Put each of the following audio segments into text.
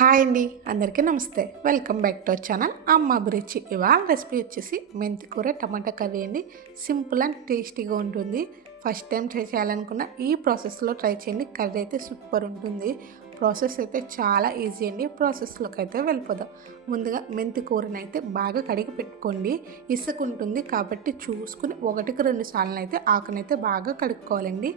Hi అండి, అందరికీ నమస్తే. Welcome back to our channel అమ్మ అభిరుచి. ఇవాళ రెసిపీ వచ్చేసి మెంతి కూర టమాటా కర్రీ అండి. సింపుల్ అండ్ టేస్టీగా ఉంటుంది. ఫస్ట్ టైం ట్రై చేయాలనుకున్న ఈ ప్రాసెస్లో ట్రై చేయండి. కర్రీ అయితే సూపర్ ఉంటుంది. ప్రాసెస్ అయితే చాలా ఈజీ అండి. ప్రాసెస్లోకి అయితే వెళ్ళిపోదాం. ముందుగా మెంతి కూరని అయితే బాగా కడిగి పెట్టుకోండి. ఇసుక ఉంటుంది కాబట్టి చూసుకుని 1-2 సార్లు అయితే ఆకునైతే బాగా కడుక్కోవాలండి.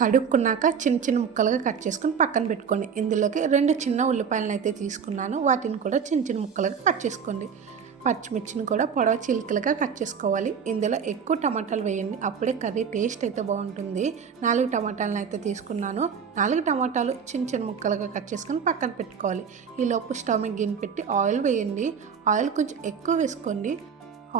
కడుక్కున్నాక చిన్న చిన్న ముక్కలుగా కట్ చేసుకుని పక్కన పెట్టుకోండి. ఇందులోకి 2 చిన్న ఉల్లిపాయలను అయితే తీసుకున్నాను. వాటిని కూడా చిన్న చిన్న ముక్కలుగా కట్ చేసుకోండి. పచ్చిమిర్చిని కూడా పొడవ చిలుకలుగా కట్ చేసుకోవాలి. ఇందులో ఎక్కువ టమాటాలు వేయండి, అప్పుడే కర్రీ టేస్ట్ అయితే బాగుంటుంది. 4 టమాటాలను అయితే తీసుకున్నాను. 4 టమాటాలు చిన్న చిన్న ముక్కలుగా కట్ చేసుకుని పక్కన పెట్టుకోవాలి. ఈలోపు స్టవ్ మీద గిన్నె పెట్టి ఆయిల్ వేయండి. ఆయిల్ కొంచెం ఎక్కువ వేసుకోండి.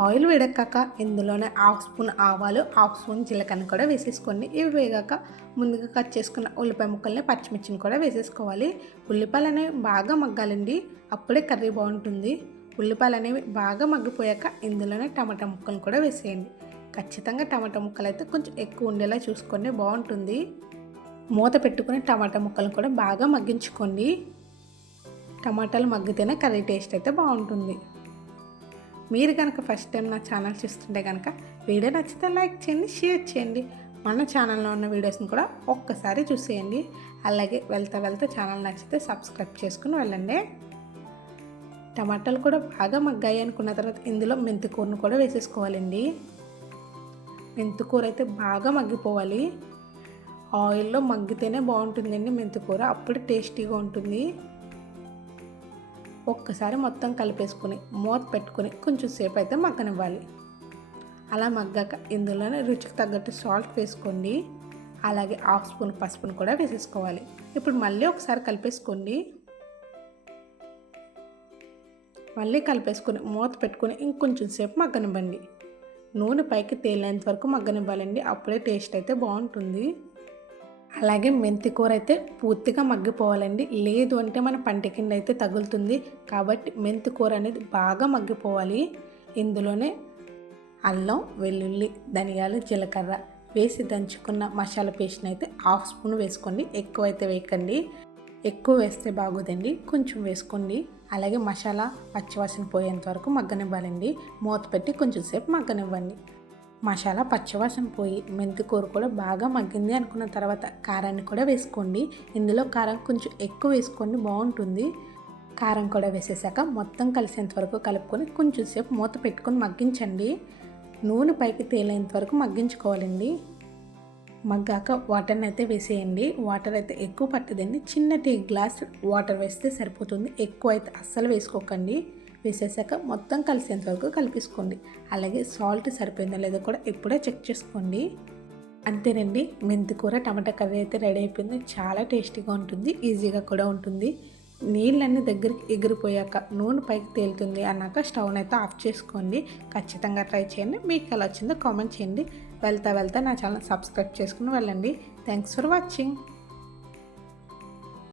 ఆయిల్ వేడెక్కాక ఇందులోనే 1/2 స్పూన్ ఆవాలు, 1/2 స్పూన్ జీలకర్ర కూడా వేసేసుకోండి. ఇవి వేగాక ముందుగా కట్ చేసుకున్న ఉల్లిపాయ ముక్కల్ని, పచ్చిమిర్చిని కూడా వేసేసుకోవాలి. ఉల్లిపాయలు అనేవి బాగా మగ్గాలండి, అప్పుడే కర్రీ బాగుంటుంది. ఉల్లిపాయలు అనేవి బాగా మగ్గిపోయాక ఇందులోనే టమాటా ముక్కలు కూడా వేసేయండి. ఖచ్చితంగా టమాటా ముక్కలు అయితే కొంచెం ఎక్కువ ఉండేలా చూసుకోండి, బాగుంటుంది. మూత పెట్టుకుని టమాటా ముక్కలు కూడా బాగా మగ్గించుకోండి. టమాటాలు మగ్గితేనే కర్రీ టేస్ట్ అయితే బాగుంటుంది. మీరు కనుక ఫస్ట్ టైం నా ఛానల్ చూస్తుంటే కనుక వీడియో నచ్చితే లైక్ చేయండి, షేర్ చేయండి. మన ఛానల్లో ఉన్న వీడియోస్ని కూడా ఒక్కసారి చూసేయండి. అలాగే వెళ్తా ఛానల్ నచ్చితే సబ్స్క్రైబ్ చేసుకుని వెళ్ళండి. టమాటాలు కూడా బాగా మగ్గాయి అనుకున్న తర్వాత ఇందులో మెంతికూరను కూడా వేసేసుకోవాలండి. మెంతికూర అయితే బాగా మగ్గిపోవాలి. ఆయిల్లో మగ్గితేనే బాగుంటుందండి మెంతికూర, అప్పుడు టేస్టీగా ఉంటుంది. ఒక్కసారి మొత్తం కలిపేసుకుని మూత పెట్టుకుని కొంచెం సేపు అయితే మగ్గనివ్వాలి. అలా మగ్గాక ఇందులోనే రుచికి తగ్గట్టు సాల్ట్ వేసుకోండి. అలాగే 1/2 స్పూన్ పసుపును కూడా వేసేసుకోవాలి. ఇప్పుడు మళ్ళీ ఒకసారి కలిపేసుకోండి. మళ్ళీ కలిపేసుకుని మూత పెట్టుకుని ఇంకొంచెం సేపు మగ్గనివ్వండి. నూనె పైకి తేలేంత వరకు మగ్గనివ్వాలండి, అప్పుడే టేస్ట్ అయితే బాగుంటుంది. అలాగే మెంతి కూర అయితే పూర్తిగా మగ్గిపోవాలండి, లేదు అంటే మన పంట కింద అయితే తగులుతుంది. కాబట్టి మెంతి కూర అనేది బాగా మగ్గిపోవాలి. ఇందులోనే అల్లం, వెల్లుల్లి, ధనియాలు, జీలకర్ర వేసి దంచుకున్న మసాలా పేస్ట్ని అయితే 1/2 స్పూన్ వేసుకోండి. ఎక్కువ అయితే వేయకండి, ఎక్కువ వేస్తే బాగోదండి, కొంచెం వేసుకోండి. అలాగే మసాలా పచ్చివాసన పోయేంత వరకు మగ్గనివ్వాలండి. మూత పెట్టి కొంచెం సేపు మగ్గనివ్వండి. మసాలా పచ్చివాసన పోయి మెంతి కూర కూడా బాగా మగ్గింది అనుకున్న తర్వాత కారాన్ని కూడా వేసుకోండి. ఇందులో కారం కొంచెం ఎక్కువ వేసుకోండి, బాగుంటుంది. కారం కూడా వేసేసాక మొత్తం కలిసేంత వరకు కలుపుకొని కొంచెం సేపు మూత పెట్టుకొని మగ్గించండి. నూనె పైకి తేలేంత వరకు మగ్గించుకోవాలండి. మగ్గాక వాటర్ని అయితే వేసేయండి. వాటర్ అయితే ఎక్కువ పట్టదండి, చిన్న టీ గ్లాస్ వాటర్ వేస్తే సరిపోతుంది. ఎక్కువ అయితే అస్సలు వేసుకోకండి. వేసేసాక మొత్తం కలిసేంత వరకు కలిపేసుకోండి. అలాగే సాల్ట్ సరిపోయిందో లేదో కూడా ఇప్పుడే చెక్ చేసుకోండి. అంతేనండి, మెంతి కూర టమాటా కర్రీ అయితే రెడీ అయిపోయింది. చాలా టేస్టీగా ఉంటుంది, ఈజీగా కూడా ఉంటుంది. నీళ్ళన్నీ దగ్గరికి ఎగిరిపోయాక నూనె పైకి తేలుతుంది అన్నాక స్టవ్ని అయితే ఆఫ్ చేసుకోండి. ఖచ్చితంగా ట్రై చేయండి. మీకు ఎలా వచ్చిందో కామెంట్ చేయండి. వెళ్తా నా ఛానల్ సబ్స్క్రైబ్ చేసుకుని వెళ్ళండి. Thanks for watching.